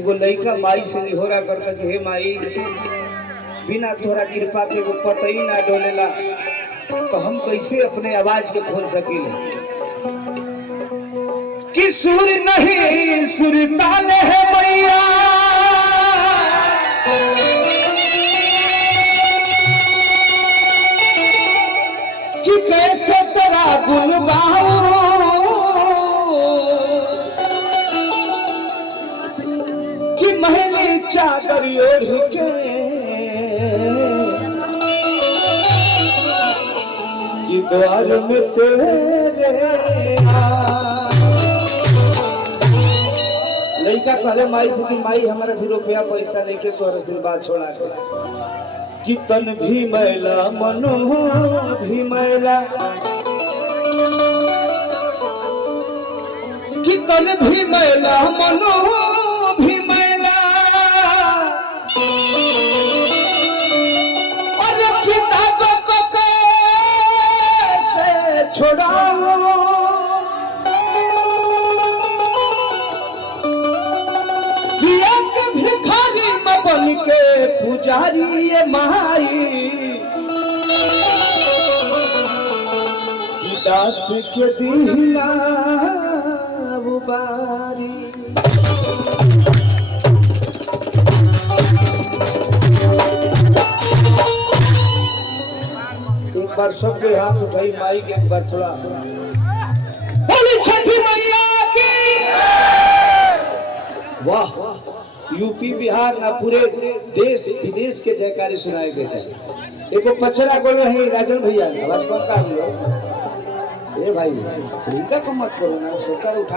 एगो लड़का माई से निहोरा करता कि हे माई बिना तोहरा कृपा के वो पतई ना डोलेला तो हम कैसे अपने आवाज के खोल सकीले। कि सुर नहीं सुर ताल है मैया कि कैसे तेरा गुल गाऊं कि महली चादर ओढ़ के कि द्वार में तेरे लड़का कहले माई से कि माई हमारा भी रुपया पैसा नहीं के तोहर से बात छोड़ा के कि तन भी मैला मनो भी मैला कि तन भी मैला मनो भी मैला और किताब को कैसे छोड़ाऊं बन के पुजारी ये माई दास के दीना बुबारी। एक बार सबके हाथ उठाई माई के एक बार थोड़ा बोली छठी मैया की वाह। यूपी बिहार ना पूरे देश विदेश के जयकारी सुनाए के चाहिए। एगो पचरा बोल रहे राजन भैया आवाज कम का ए भाई इनका तो मत करो ना सबका उठा